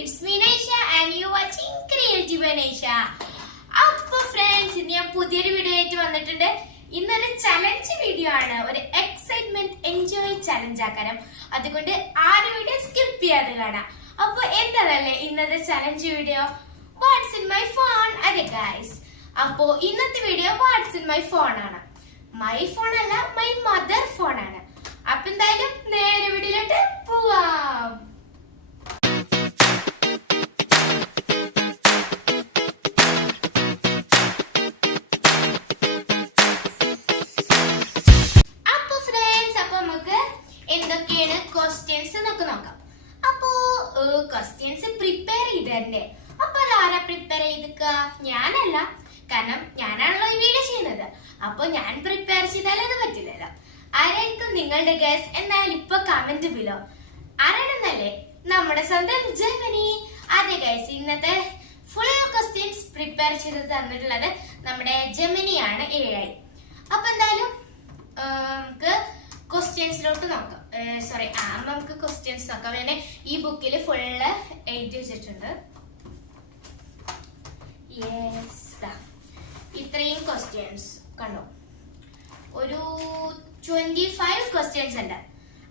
It's me Naisha and you watching creative Naisha അപ്പൊ friends ഇന്ന് ഞാൻ പുതിയൊരു വീഡിയോ ആയിട്ട് വന്നിട്ടുണ്ട്. ഇന്നൊരു ചലഞ്ച് വീഡിയോ ആണ്. ഒരു എക്സൈറ്റ്മെന്റ് എൻജോയ് ചലഞ്ച് ആക്കാരം അതുകൊണ്ട് ആര് വീഡിയോ സ്കിപ്പ് ചെയ്യാതെ കാണാം. അപ്പൊ എന്താണല്ലേ ഇന്നത്തെ challenge video what's in my phone അതെ ഗൈസ് അപ്പോ ഇന്നത്തെ video what's in my phone ആണ്. മൈ ഫോൺ അല്ല മൈ മദർ ഫോൺ ആണ്. അപ്പൊ എന്തായാലും ആരാണെന്നല്ലേ? നമ്മുടെ സ്വന്തം ജർമ്മനി. അതെ ഗൈസ് ഇന്നത്തെ ഫുൾ ക്വസ്റ്റ്യൻസ് പ്രിപ്പയർ ചെയ്ത് തന്നിട്ടുള്ളത് നമ്മുടെ ജർമ്മനിയാണ് ഐ അപ്പൊ എന്തായാലും നമുക്ക് ക്വസ്റ്റ്യൻസിലോട്ട് നോക്കാം. സോറി ആ നമുക്ക് ക്വസ്റ്റ്യൻസ് നോക്കാം. പിന്നെ ഈ ബുക്കിൽ ഫുള്ള് എഴുതി വെച്ചിട്ടുണ്ട്. ഇത്രയും ക്വസ്റ്റ്യൻസ് കണ്ടോ? ഒരു ട്വന്റി ഫൈവ് ക്വസ്റ്റ്യൻസ് ഉണ്ട്.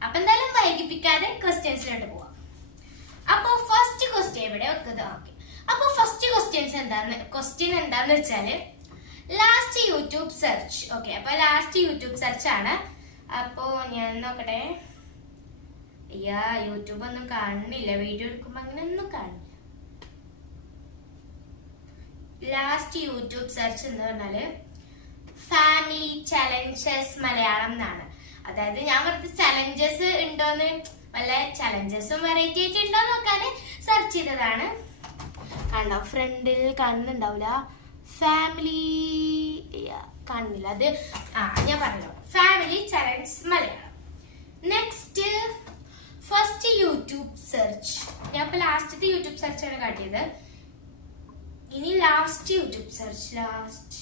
അപ്പൊ എന്തായാലും വൈകിപ്പിക്കാതെ ക്വസ്റ്റ്യൻസിലോട്ട് പോവാം. അപ്പൊ ഫസ്റ്റ് ക്വസ്റ്റ്യൻ ഇവിടെ വെക്കുന്നത് ഓക്കെ. അപ്പൊ ഫസ്റ്റ് ക്വസ്റ്റ്യൻസ് എന്താന്ന് ക്വസ്റ്റ്യൻ എന്താന്ന് വെച്ചാൽ ലാസ്റ്റ് യൂട്യൂബ് സെർച്ച് ഓക്കെ അപ്പൊ ലാസ്റ്റ് യൂട്യൂബ് സെർച്ച് ആണ്. അപ്പോ ഞാൻ നോക്കട്ടെ. അയ്യാ യൂട്യൂബ് ഒന്നും കാണുന്നില്ല വീഡിയോ എടുക്കുമ്പോ അങ്ങനെ ഒന്നും കാണില്ല. ലാസ്റ്റ് യൂട്യൂബ് സെർച്ച് എന്ന് പറഞ്ഞാൽ ഫാമിലി ചലഞ്ചസ് മലയാളം എന്നാണ്. അതായത് ഞാൻ വെറുതെ ചലഞ്ചസ് ഉണ്ടോന്ന്. വല്ല ചലഞ്ചസും വെറൈറ്റി ആയിട്ട് ഉണ്ടോ നോക്കാൻ സെർച്ച് ചെയ്തതാണ്. കണ്ടോ? ഫ്രണ്ടിൽ കാണുന്നുണ്ടാവില്ല ഫാമിലി കാണുന്നില്ല അത് ആ ഞാൻ പറഞ്ഞോ family challenge Malayalam. Next first YouTube search ഞാൻ ഇപ്പൊ ലാസ്റ്റത്തെ യൂട്യൂബ് സെർച്ച് ആണ് കാട്ടിയത്. ഇനി last YouTube search last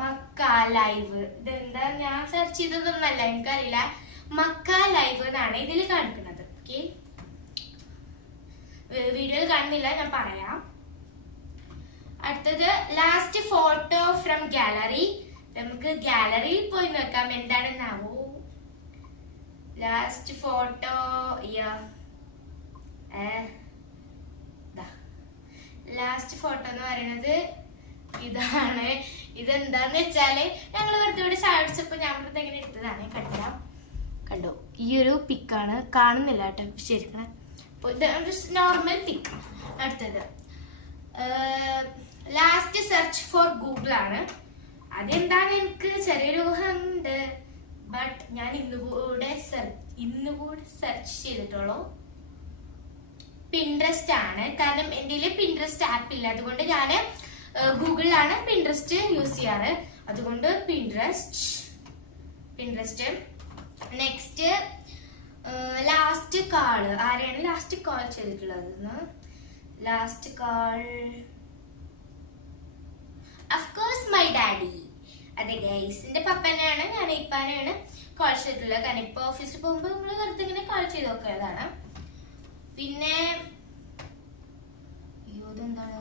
Mecca live. ഇതെന്താ? ഞാൻ സെർച്ച് ചെയ്തതൊന്നല്ല എനിക്കറിയില്ല. മക്ക ലൈവ് എന്നാണ് ഇതിൽ കാണിക്കുന്നത്. ഓക്കെ വീഡിയോയിൽ കാണുന്നില്ല ഞാൻ പറയാം. അടുത്തത് ലാസ്റ്റ് ഫോട്ടോ ഫ്രം ഗാലറി നമുക്ക് ഗാലറിയിൽ പോയി നോക്കാം. എന്താണെന്നാവോ? ലാസ്റ്റ് ഫോട്ടോ ലാസ്റ്റ് ഫോട്ടോ എന്ന് പറയുന്നത് ഇതാണ്. ഇതെന്താന്ന് വെച്ചാൽ ഞങ്ങൾ വെറുതെ ഇവിടെ ചാടിച്ചപ്പോ ഞാൻ വെറുതെ എങ്ങനെ എടുത്തതാണ്. കണ്ടോ കണ്ടോ? ഈ ഒരു പിക്കാണ് കാണുന്നില്ല കേട്ടോ ശരിക്കണേ അപ്പൊ ഇത് നോർമൽ പിക്ക് അടുത്തത്. ലാസ്റ്റ് സെർച്ച് ഫോർ ഗൂഗിൾ ആണ്. അതെന്താണ് എനിക്ക് ചെറിയൊരു ഊഹമുണ്ട് ബട്ട് ഞാൻ ഇന്നുകൂടെ ഇന്നുകൂടെ സെർച്ച് ചെയ്തിട്ടുള്ളൂ. പിൻട്രസ്റ്റ് ആണ്. കാരണം എന്റെ പിൻട്രസ്റ്റ് ആപ്പ് ഇല്ല. അതുകൊണ്ട് ഞാൻ ഗൂഗിളിലാണ് പിൻട്രസ്റ്റ് യൂസ് ചെയ്യാറ്. അതുകൊണ്ട് Pinterest Pinterest next last call ആരെയാണ് ലാസ്റ്റ് കാൾ ചെയ്തിട്ടുള്ളത്? Last call of course my daddy അതെ ഗൈസിന്റെ പപ്പനെയാണ് ഞാൻ ഇപ്പാനെയാണ് കോൾ ചെയ്തിട്ടുള്ളത്. കാരണം ഇപ്പൊ ഓഫീസിൽ പോകുമ്പോൾ നമ്മൾ വെറുതെ ഇങ്ങനെ കോൾ ചെയ്ത് നോക്കിയതാണ് പിന്നെ അയ്യോ ഇതെന്താണ്?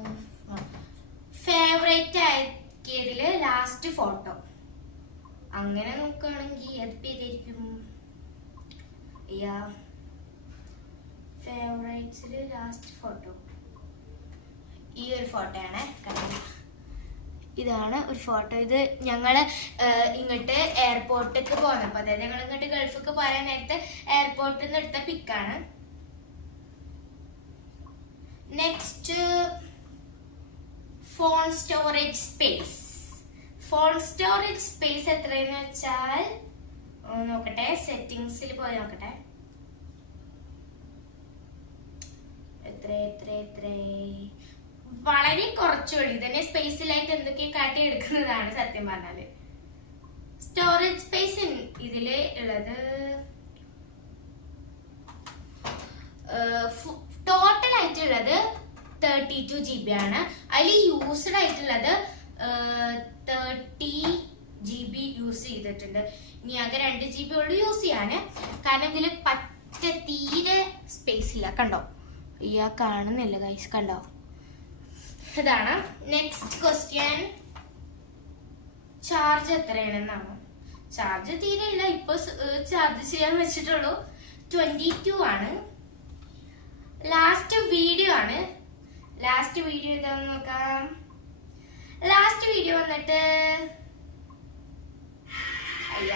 ഫേവറേറ്റ് ആക്കിയതിൽ ലാസ്റ്റ് ഫോട്ടോ അങ്ങനെ നോക്കുകയാണെങ്കിൽ അത് പേരായിരിക്കും ഫേവറേറ്റ്സിൽ ലാസ്റ്റ് ഫോട്ടോ ഈ ഒരു ഫോട്ടോയാണ് കാരണം ഇതാണ് ഒരു ഫോട്ടോ ഇത് ഞങ്ങൾ ഇങ്ങോട്ട് എയർപോർട്ടിലേക്ക് പോകുന്നപ്പോൾ അതായത് ഞങ്ങൾ ഇങ്ങോട്ട് ഗൾഫിക്ക് പോയാൽ നേരത്തെ എയർപോർട്ടിൽ നിന്ന് എടുത്ത പിക്കാണ് next phone storage space phone storage space എത്രയെന്ന് വെച്ചാൽ നോക്കട്ടെ സെറ്റിങ്സിൽ പോയി നോക്കട്ടെ. എത്ര എത്ര എത്ര. വളരെ കുറച്ചുള്ളൂ ഇതന്നെ സ്പേസിലായിട്ട് എന്തൊക്കെ കാട്ടി എടുക്കുന്നതാണ് സത്യം പറഞ്ഞാൽ. സ്റ്റോറേജ് സ്പേസ് ഇതിൽ ഉള്ളത് ടോട്ടൽ ആയിട്ടുള്ളത് തേർട്ടി ടു ജി ബി ആണ്. അതിൽ യൂസ്ഡ് ആയിട്ടുള്ളത് തേർട്ടി ജി ബി യൂസ് ചെയ്തിട്ടുണ്ട്. ഇനി ആകെ രണ്ട് ജി ബി ഉള്ളു യൂസ് ചെയ്യാന്. കാരണം ഇതിൽ പറ്റ തീരെ സ്പേസ് ഇല്ല. കണ്ടോ? ഇയാ കാണുന്നില്ല ഗൈസ് കണ്ടോ? ഇതാണ്. നെക്സ്റ്റ് ക്വസ്റ്റ്യൻ ചാർജ് എത്രയാണെന്നാണ്. ചാർജ് തീരെ ഇല്ല. ഇപ്പൊ ചാർജ് ചെയ്യാൻ വെച്ചിട്ടുള്ളൂ. ട്വന്റി ടു ആണ്. ലാസ്റ്റ് വീഡിയോ ആണ്. ലാസ്റ്റ് വീഡിയോ ഏതാന്ന് നോക്കാം. ലാസ്റ്റ് വീഡിയോ വന്നിട്ട് അയ്യ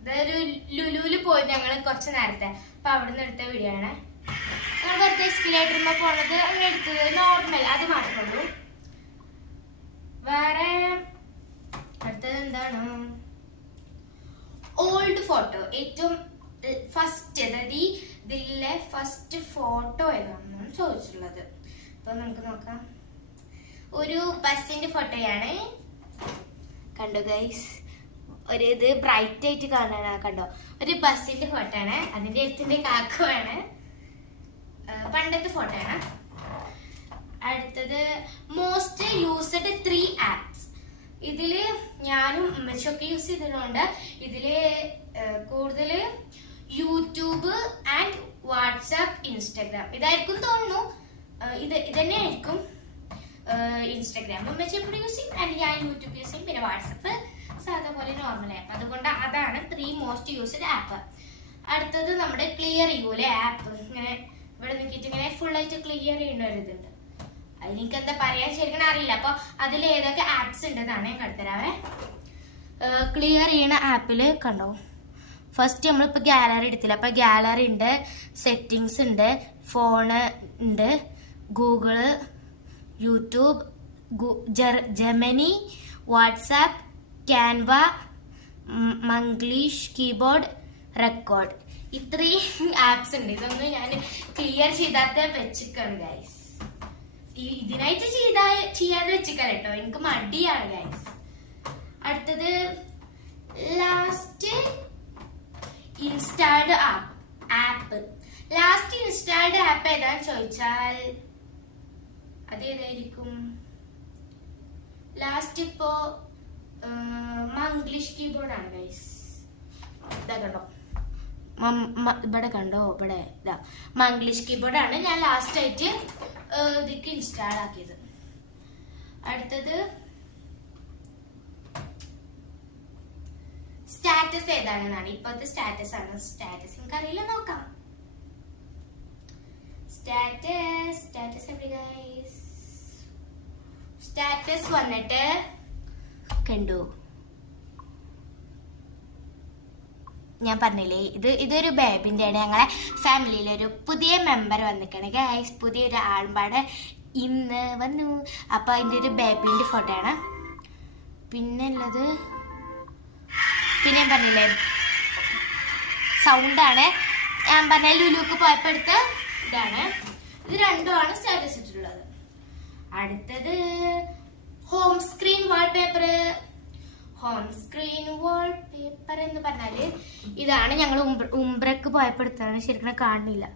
ഇതൊരു ലുലുവിൽ പോയി ഞങ്ങൾ കുറച്ച് നേരത്തെ. അപ്പൊ അവിടുന്ന് എടുത്ത വീഡിയോ ആണ്. ഞങ്ങൾ വെറുതെ എസ്കലേറ്ററിൽ പോണത് അങ്ങനെ എടുത്തത് നോർമൽ അത് മാത്രമേ ഉള്ളൂ. വേറെ അടുത്തത് എന്താണ്? ഓൾഡ് ഫോട്ടോ ഏറ്റവും ഫസ്റ്റ് അതായത് ഈ ഇതിലെ ഫസ്റ്റ് ഫോട്ടോ ഏതാണെന്നാണ് ചോദിച്ചിട്ടുള്ളത്. അപ്പൊ നമുക്ക് നോക്കാം. ഒരു ബസ്സിന്റെ ഫോട്ടോയാണ്. കണ്ടോ ഗൈസ് ഒരു ഇത് ബ്രൈറ്റ് ആയിട്ട് കാണാനാ കണ്ടോ? ഒരു ബസ്സിന്റെ ഫോട്ടോ ആണ് അതിന്റെ അടുത്തിന്റെ കാക്കുവാണ്. പണ്ടത്തെ ഫോട്ടോ ആണ് അടുത്തത് മോസ്റ്റ് യൂസ്ഡ് ത്രീ ആപ്സ് ഇതിൽ ഞാനും ഉമ്മച്ചൊക്കെ യൂസ് ചെയ്തിട്ടുണ്ട്. ഇതിൽ കൂടുതൽ യൂട്യൂബ് ആൻഡ് വാട്സാപ്പ് ഇൻസ്റ്റാഗ്രാം ഇതായിരിക്കും തോന്നുന്നു ആ, ഇത് ഇതന്നെ ആയിരിക്കും എപ്പോഴും യൂസ് ചെയ്യും ആൻഡ് ഞാൻ യൂട്യൂബ് യൂസ് ചെയ്യും പിന്നെ വാട്സപ്പ് സാധാ പോലെ നോർമൽ ആപ്പ് അതുകൊണ്ട് അതാണ് ത്രീ മോസ്റ്റ് യൂസ്ഡ് ആപ്പ് അടുത്തത് നമ്മുടെ ക്ലിയർ ചെയ്യൂലെ ആപ്പ് ഇങ്ങനെ ഇവിടെ നിൽക്കിയിട്ട് ഇങ്ങനെ ഫുൾ ആയിട്ട് ക്ലിയർ ചെയ്യേണ്ട ഒരു ഇതുണ്ട്. എനിക്ക് എന്താ പറയാൻ ശരിക്കും അറിയില്ല. അപ്പൊ അതിൽ ഏതൊക്കെ ആപ്സ് ഉണ്ടെന്നാണ് ഞാൻ കണ്ടുതരാവേ ക്ലിയർ ചെയ്യണ ആപ്പിൽ കണ്ടോ? ഫസ്റ്റ് നമ്മളിപ്പോൾ ഗാലറി എടുത്തില്ല. അപ്പോൾ ഗാലറി ഉണ്ട് സെറ്റിങ്സ് ഉണ്ട് ഫോണ് ഉണ്ട് Google YouTube Gemini WhatsApp Canva Manglish keyboard record. ഇത്രയും ആപ്സ് ഉണ്ട്. ഇതൊന്നും ഞാൻ ക്ലിയർ ചെയ്താത്ത വെച്ചിക്കാണ് ഗൈസ് ഇതിനായിട്ട് ചെയ്താ ചെയ്യാതെ വെച്ചിക്കാണ് കേട്ടോ. എനിക്ക് മടിയാണ് ഗൈസ് അടുത്തത് last installed app app last installed app ഏതാന്ന് ചോദിച്ചാൽ അത് ഏതായിരിക്കും? ലാസ്റ്റ് ഇപ്പോ മംഗ്ലീഷ് കീബോർഡ് ആണ് ഗൈസ് ഇതാ കണ്ടോ? ഇവിടെ കണ്ടോ? ഇവിടെ ഇതാ. മംഗ്ലീഷ് കീബോർഡ് ആണ്. ഞാൻ ലാസ്റ്റ് ആയിട്ട് ഇതിക്ക് ഇൻസ്റ്റാൾ ആക്കിയത്. അടുത്തത് സ്റ്റാറ്റസ് ഏതാണെന്നാണ്. ഇപ്പോഴത്തെ സ്റ്റാറ്റസ് ആണ്. സ്റ്റാറ്റസ് നിങ്ങൾക്ക് അറിയില്ല നോക്കാം. സ്റ്റാറ്റസ് സ്റ്റാറ്റസ് എവിടെ ഗൈസ് സ്റ്റാറ്റസ് വന്നിട്ട് കണ്ടു. ഞാൻ പറഞ്ഞില്ലേ ഇത് ഇതൊരു ബേബിന്റെ ആണ് ഞങ്ങളെ ഫാമിലിയിലൊരു പുതിയ മെമ്പർ വന്നിക്കാണ് ഗൈസ് പുതിയൊരു ആൾമ്പാട് ഇന്ന് വന്നു. അപ്പൊ അതിന്റെ ഒരു ബേബിന്റെ ഫോട്ടോ ആണ് പിന്നെ ഉള്ളത് പിന്നെ പറഞ്ഞില്ലേ സൗണ്ടാണ് ഞാൻ പറഞ്ഞ ലുലുക്ക് പോയപ്പോ എടുത്ത ഇതാണ്. ഇത് രണ്ടുമാണ് സ്റ്റാറ്റസ് ഇട്ടിട്ടുള്ളത് അടുത്തത് home screen wallpaper home screen wallpaper എന്ന് പറഞ്ഞാൽ ഇതാണ് ഞങ്ങൾ ഉംബ്രക്ക് പോയപ്പോ എടുത്തതാണ്. ശരിക്കും കാണുന്നില്ല.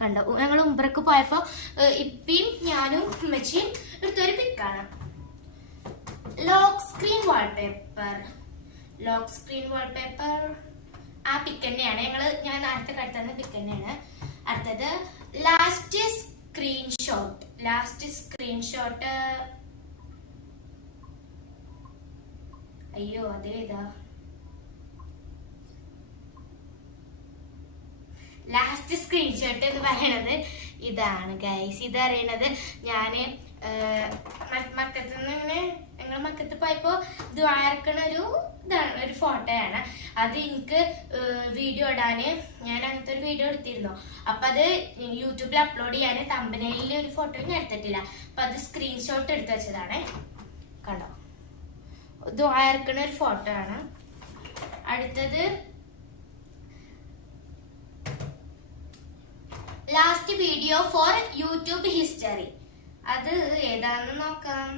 കണ്ടോ? ഞങ്ങൾ ഉംബ്രക്ക് പോയപ്പോ ഏഹ്, ഇപ്പിയും ഞാനും ഉമ്മച്ചിയും എടുത്തൊരു പിക്കാണ് lock screen wallpaper lock screen wallpaper ആ പിക്ക് തന്നെയാണ്. ഞങ്ങൾ ഞാൻ നേരത്തെ കടുത്തുന്ന പിക്ക് തന്നെയാണ്. അടുത്തത് ലാസ്റ്റ് സ്ക്രീൻഷോട്ട് ലാസ്റ്റ് സ്ക്രീൻഷോട്ട് അയ്യോ അതേതാ ലാസ്റ്റ് സ്ക്രീൻഷോട്ട് എന്ന് പറയണത് ഇതാണ് ഗൈസ് ഇത് അറിയണത് ഞാൻ മക്കത്ത് നിന്ന് ഇങ്ങനെ ഞങ്ങൾ മക്കത്ത് പോയപ്പോ ദ്വാരക്കണ ഒരു ഇതാണ് ഒരു ഫോട്ടോയാണ്. അത് എനിക്ക് വീഡിയോ ഇടാൻ ഞാൻ അങ്ങനത്തെ ഒരു വീഡിയോ എടുത്തിരുന്നു. അപ്പം അത് യൂട്യൂബിൽ അപ്ലോഡ് ചെയ്യാൻ തമ്പനയിലെ ഒരു ഫോട്ടോ ഞാൻ എടുത്തിട്ടില്ല. അപ്പം അത് സ്ക്രീൻഷോട്ട് എടുത്ത് വെച്ചതാണ്. കണ്ടോ? ദ്വാരക്കണ ഒരു ഫോട്ടോ ആണ്. അടുത്തത് last video for YouTube history അത് ഏതാണെന്ന് നോക്കാം.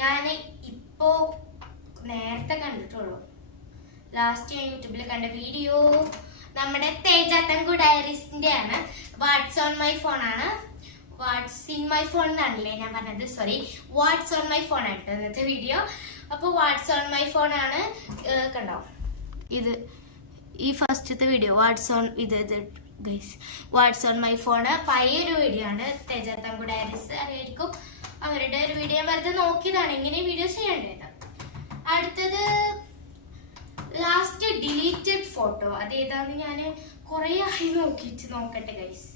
ഞാൻ ഇപ്പോ നേരത്തെ കണ്ടിട്ടുള്ളൂ. ലാസ്റ്റ് ഞാൻ യൂട്യൂബിൽ കണ്ട വീഡിയോ നമ്മുടെ തേജാത്തങ്കു ഡയറീസിന്റെ ആണ് വാട്സ് ഓൺ മൈ ഫോൺ ആണ്. വാട്സ് ഇൻ മൈ ഫോൺ എന്നാണല്ലേ ഞാൻ പറഞ്ഞത്? Sorry what's on my phone ആയിട്ട് ഇന്നത്തെ വീഡിയോ അപ്പോൾ വാട്സ് ഓൺ മൈ ഫോൺ ആണ് കണ്ടോ? ഇത് ഈ ഫസ്റ്റത്തെ വീഡിയോ വാട്സ് ഓൺ ഇത് ഇത് വാട്സ് ഓൺ മൈ ഫോണ് പഴയൊരു വീഡിയോ ആണ്. തേജാത്തങ്കു ഡയറീസ് അറിയായിരിക്കും അവരുടെ ഒരു വീഡിയോ വെറുതെ നോക്കിയതാണ്. ഇങ്ങനെ വീഡിയോ ചെയ്യേണ്ടത്? അടുത്തത് ലാസ്റ്റ് ഡിലീറ്റഡ് ഫോട്ടോ അതേതാന്ന് ഞാൻ കുറെ ആയി നോക്കിയിട്ട് നോക്കട്ടെ ഗൈസ്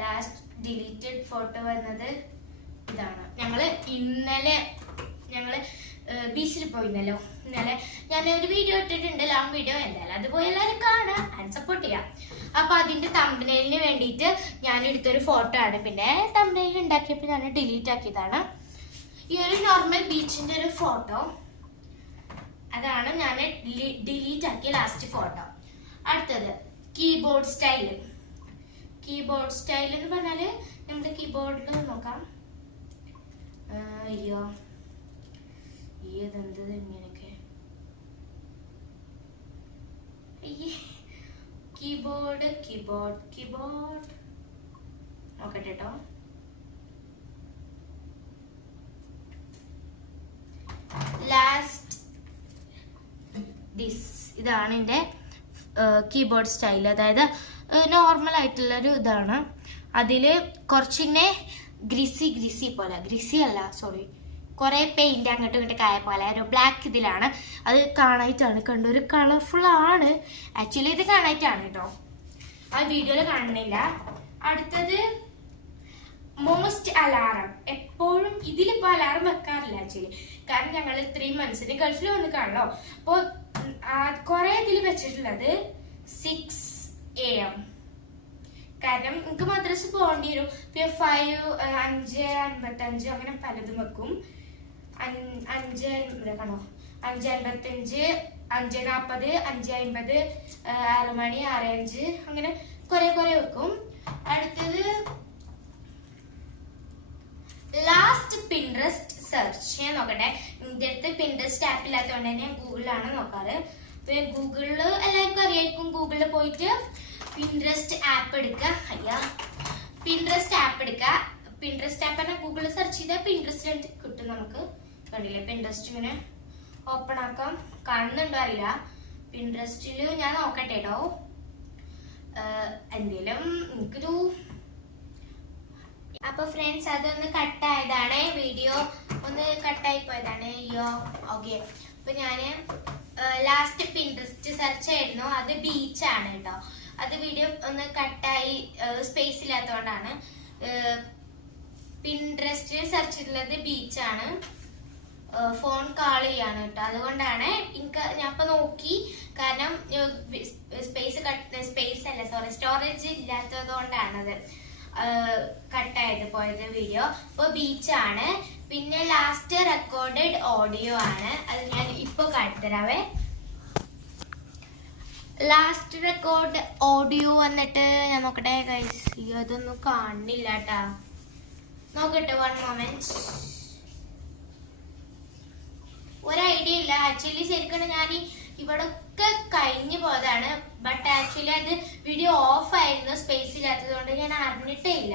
ലാസ്റ്റ് ഡിലീറ്റഡ് ഫോട്ടോ വന്നത് ഇതാണ്. ഞങ്ങൾ ഇന്നലെ ഞങ്ങൾ ബീച്ചിൽ പോയിന്നല്ലോ ഇന്നലെ ഞാൻ ഒരു വീഡിയോ ഇട്ടിട്ടുണ്ട് ലോങ് വീഡിയോ എന്തായാലും അത് പോയി എല്ലാവരും കാണാം ആൻഡ് സപ്പോർട്ട് ചെയ്യാം അപ്പൊ അതിന്റെ തമ്പനയിലിന് വേണ്ടിയിട്ട് ഞാൻ എടുത്തൊരു ഫോട്ടോ ആണ്. പിന്നെ തമ്പനയിൽ ഉണ്ടാക്കിയപ്പോൾ ഞാൻ ഡിലീറ്റ് ആക്കിയതാണ്. ഈ ഒരു നോർമൽ ബീച്ചിന്റെ ഒരു ഫോട്ടോ അതാണ് ഞാൻ ഡിലീറ്റ് ആക്കിയ ലാസ്റ്റ് ഫോട്ടോ അടുത്തത് കീബോർഡ് സ്റ്റൈൽ കീബോർഡ് സ്റ്റൈൽ എന്ന് പറഞ്ഞാൽ നമ്മുടെ കീബോർഡിൽ നോക്കാം. അയ്യോ. ഏതെന്ത് ഇങ്ങനെയൊക്കെ കീബോർഡ് കീബോർഡ് കീബോർഡ് നോക്കട്ടെ കേട്ടോ ലാസ്റ്റ് ദിസ് ഇതാണ് എന്റെ കീബോർഡ് സ്റ്റൈൽ അതായത് നോർമൽ ആയിട്ടുള്ള ഒരു ഇതാണ്. അതിൽ കുറച്ചിങ്ങനെ ഗ്രിസി ഗ്രിസി പോലെ. ഗ്രിസി അല്ല സോറി കുറേ പെയിന്റ് അങ്ങോട്ടും ഇങ്ങോട്ടും കായ പോലെ. ഒരു ബ്ലാക്ക് ഇതിലാണ്. അത് കാണായിട്ടാണ്. കണ്ടു ഒരു കളർഫുൾ ആണ്. ആക്ച്വലി ഇത് കാണായിട്ടാണ് കേട്ടോ. ആ വീഡിയോയിൽ കാണുന്നില്ല. അടുത്തത് മോസ്റ്റ് അലാറം എപ്പോഴും ഇതിലിപ്പോ അലാറം വെക്കാറില്ല ആക്ച്വലി. കാരണം ഞങ്ങൾ ഇത്രയും മനസ്സിന് ഗൾഫിൽ വന്ന് കാണല്ലോ അപ്പോ കൊറേ ഇതിൽ വെച്ചിട്ടുള്ളത് സിക്സ് എ എം കാരണം എനിക്ക് മദ്രസ് പോകേണ്ടി വരും. പിന്നെ ഫൈവ് അഞ്ച് അൻപത്തഞ്ച് അങ്ങനെ പലതും വെക്കും. അഞ്ച് കാണോ? അഞ്ച് അൻപത്തഞ്ച് അഞ്ച് നാൽപ്പത് അഞ്ച് അൻപത് ആറ് മണി ആറ് അഞ്ച് അങ്ങനെ കുറെ കുറെ വെക്കും. അടുത്തത് ലാസ്റ്റ് പിൻട്രസ്റ്റ് സെർച്ച് ഞാൻ നോക്കട്ടെ. എന്റെ അടുത്ത് പിൻട്രസ്റ്റ് ആപ്പ് ഇല്ലാത്തതുകൊണ്ട് തന്നെ ഗൂഗിളിലാണ് നോക്കാറ് അപ്പൊ ഗൂഗിളിൽ എല്ലാവർക്കും അറിയായിരിക്കും. ഗൂഗിളിൽ പോയിട്ട് പിൻട്രസ്റ്റ് ആപ്പ് എടുക്കുക അയ്യാ. പിൻട്രസ്റ്റ് ആപ്പ് എടുക്കുക പിൻട്രസ്റ്റ് ആപ്പ് പറഞ്ഞാൽ ഗൂഗിളിൽ സെർച്ച് ചെയ്താൽ പിൻട്രസ്റ്റ് കിട്ടും നമുക്ക്. കണ്ടില്ലേ? പിൻട്രസ്റ്റ് ഇങ്ങനെ ഓപ്പൺ ആക്കാം. കാണുന്നുണ്ടോ അറിയില്ല. പിൻട്രസ്റ്റിൽ ഞാൻ നോക്കട്ടെ കേട്ടോ എന്തേലും എനിക്കൊരു അപ്പൊ ഫ്രണ്ട്സ് അതൊന്ന് കട്ടായതാണ് വീഡിയോ ഒന്ന് കട്ടായി പോയതാണ്. അയ്യോ ഓക്കെ അപ്പൊ ഞാൻ ലാസ്റ്റ് പിൻട്രസ്റ്റ് സെർച്ച് ആയിരുന്നു. അത് ബീച്ചാണ് കേട്ടോ അത് വീഡിയോ ഒന്ന് കട്ടായി സ്പേസ് ഇല്ലാത്തതുകൊണ്ടാണ് പിൻട്രസ്റ്റ് സെർച്ച് ചെയ്തിട്ടുള്ളത് ബീച്ചാണ് ഫോൺ കാൾ ചെയ്യാണ് കേട്ടോ അതുകൊണ്ടാണ് എനിക്ക് ഞാൻ ഇപ്പൊ നോക്കി. കാരണം സ്പേസ് സ്പേസ് അല്ല സോറി സ്റ്റോറേജ് ഇല്ലാത്തത് കൊണ്ടാണത് കട്ടായത് പോയത് വീഡിയോ അപ്പൊ ബീച്ചാണ് പിന്നെ ലാസ്റ്റ് റെക്കോർഡഡ് ഓഡിയോ ആണ്. അത് ഞാൻ ഇപ്പൊ കാട്ടിത്തരാവേ. ലാസ്റ്റ് റെക്കോർഡ് ഓഡിയോ വന്നിട്ട് ഞാൻ നോക്കട്ടെ ഗൈസ് അതൊന്നും കാണുന്നില്ല കേട്ടാ നോക്കട്ടെ വൺ മൊമെന്റ് ഒരു ഐഡിയ ഇല്ല. ആക്ച്വലി ശരിക്കും ഞാൻ ഇവിടെ ഒക്കെ കഴിഞ്ഞു പോയതാണ്. ബട്ട് ആക്ച്വലി അത് വീഡിയോ ഓഫ് ആയിരുന്നു സ്പേസ് ഇല്ലാത്തത് കൊണ്ട് ഞാൻ അറിഞ്ഞിട്ടേ ഇല്ല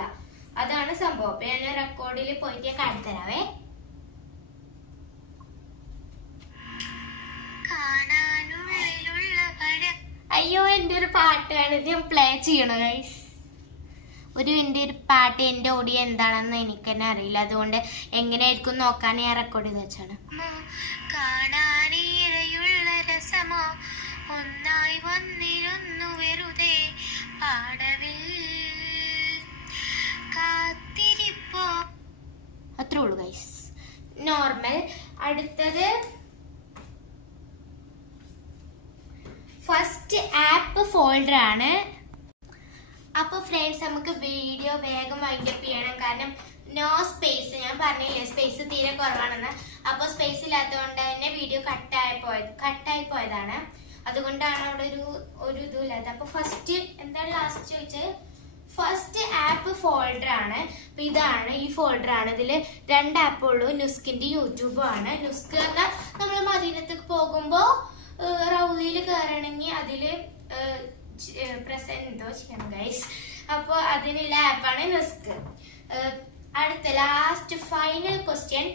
അതാണ് സംഭവം. അപ്പൊ ഞാൻ റെക്കോർഡിൽ പോയിട്ട് ഞാൻ കാണിത്തരാവേ അയ്യോ എന്റെ ഒരു പാട്ടാണ് ഇത് ഞാൻ പ്ലേ ചെയ്യണോ ഗൈസ് ഒരു എന്റെ ഒരു പാട്ട് എന്റെ ഓഡിയോ എന്താണെന്ന് എനിക്ക് തന്നെ അറിയില്ല. അതുകൊണ്ട് എങ്ങനെയായിരിക്കും നോക്കാൻ ഞാൻ റെക്കോർഡ് ചെയ്ത് വെച്ചാണ് കാണാനീരയുള്ള രസമോ ഒന്നായി വന്നിരുന്നു വെറുതെ പാടവിൽ. കാത്തിരിപ്പോ? അത്രേ ഉള്ളൂ ഗൈസ് നോർമൽ അടുത്തത് ഫസ്റ്റ് ആപ്പ് ഫോൾഡർ ആണ്. അപ്പോൾ ഫ്രണ്ട്സ് നമുക്ക് വീഡിയോ വേഗം വൈൻഡപ്പ് ചെയ്യണം. കാരണം നോ സ്പേസ് ഞാൻ പറഞ്ഞില്ലേ സ്പേസ് തീരെ കുറവാണെന്ന്. അപ്പൊ സ്പേസ് ഇല്ലാത്തതുകൊണ്ട് തന്നെ വീഡിയോ കട്ടായി പോയത് കട്ടായി പോയതാണ്. അതുകൊണ്ടാണ് അവിടെ ഒരു ഒരു ഇതും ഇല്ലാത്തത്. അപ്പൊ ഫസ്റ്റ് എന്താണ് ലാസ്റ്റ് ചോദിച്ചത്? ഫസ്റ്റ് ആപ്പ് ഫോൾഡർ ആണ്. അപ്പൊ ഇതാണ് ഈ ഫോൾഡർ ആണ്. ഇതിൽ രണ്ട് ആപ്പ് ഉള്ളൂ നുസ്കിന്റെ യൂട്യൂബും ആണ്. നുസ്ക് പറഞ്ഞാൽ നമ്മൾ മദീനത്തേക്ക് പോകുമ്പോ റൗലിയിൽ കയറണമെങ്കിൽ അതിൽ പ്രസന്റ് എന്തോ ചെയ്യണം ഗൈസ് അപ്പോൾ അതിനുള്ള ആപ്പാണ് നുസ്ക് അടുത്ത last final question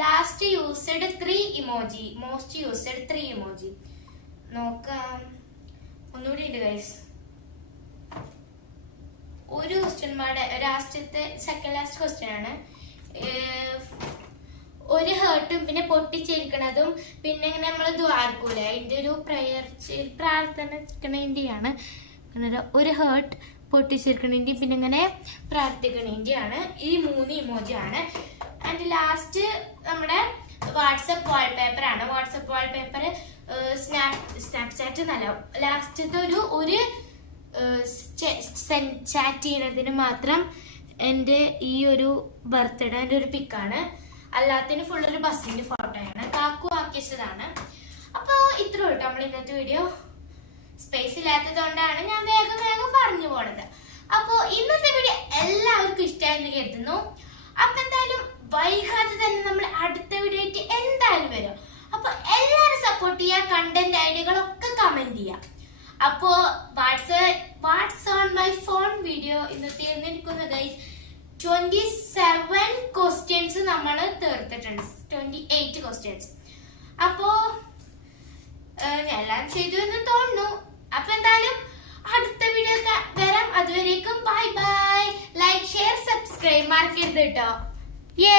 last used three emoji most used three emoji നോക്കാം. ഒന്നുകൂടി ഉണ്ട് ഗൈസ് ഒരു ക്വസ്റ്റ്യന്മാരുടെ ലാസ്റ്റത്തെ സെക്കൻഡ് ലാസ്റ്റ് ക്വസ്റ്റ്യൻ ആണ്. ഒരു ഹേർട്ടും പിന്നെ പൊട്ടിച്ചിരിക്കണതും പിന്നെ ഇങ്ങനെ നമ്മൾ ദ്വാർക്കൂല അതിന്റെ ഒരു പ്രയർ പ്രാർത്ഥന ആണ് ഒരു ഹേർട്ട് പൊട്ടിച്ചിരിക്കണേന്റെയും പിന്നെ ഇങ്ങനെ പ്രാർത്ഥിക്കണേന്റെയാണ് ഈ മൂന്ന് ഇമോജിയാണ്. ആൻഡ് ലാസ്റ്റ് നമ്മുടെ വാട്സപ്പ് വാൾപേപ്പർ ആണ്. വാട്സപ്പ് വാൾപേപ്പർ സ്നാപ് സ്നാപ്ചാറ്റ് നല്ല ലാസ്റ്റത്തെ ഒരു ഒരു ചാറ്റ് ചെയ്യണതിന് മാത്രം എന്റെ ഈ ഒരു ബർത്ത്ഡേന്റെ ഒരു പിക്കാണ് അല്ലാത്തതിന് ഫുള്ളൊരു ബസ്സിന്റെ ഫോട്ടോയാണ് കാക്കു ആക്കിയതാണ് അപ്പോൾ ഇത്രയും കേട്ടോ നമ്മൾ ഇന്നത്തെ വീഡിയോ സ്പേസ് ഇല്ലാത്തത് കൊണ്ടാണ് ഞാൻ വേഗം വേഗം പറഞ്ഞു പോണത്. അപ്പോൾ ഇന്നത്തെ വീഡിയോ എല്ലാവർക്കും ഇഷ്ടമായെന്ന് കരുതുന്നു. അപ്പൊ എന്തായാലും വൈകാതെ തന്നെ നമ്മൾ അടുത്ത വീഡിയോയ്ക്ക് എന്തായാലും വരും. അപ്പൊ എല്ലാവരും സപ്പോർട്ട് ചെയ്യുക കണ്ടന്റ് ഐഡിയകളൊക്കെ കമന്റ് ചെയ്യുക അപ്പോ what's what's on my phone video ഇന്ന് തീർന്നിരിക്കുന്ന ഗൈസ് ട്വന്റി സെവൻ ക്വസ്റ്റ്യൻസ് നമ്മൾ തീർത്തിട്ടുണ്ട് ട്വന്റി എയ്റ്റ് ക്വസ്റ്റ്യൻസ് അപ്പോ എല്ലാം ചെയ്തു എന്ന് തോന്നുന്നു. അപ്പൊ എന്തായാലും അടുത്ത വീഡിയോ വരാം. അതുവരേക്കും bye bye like share subscribe mark മറക്കരുത് കേട്ടോ യേ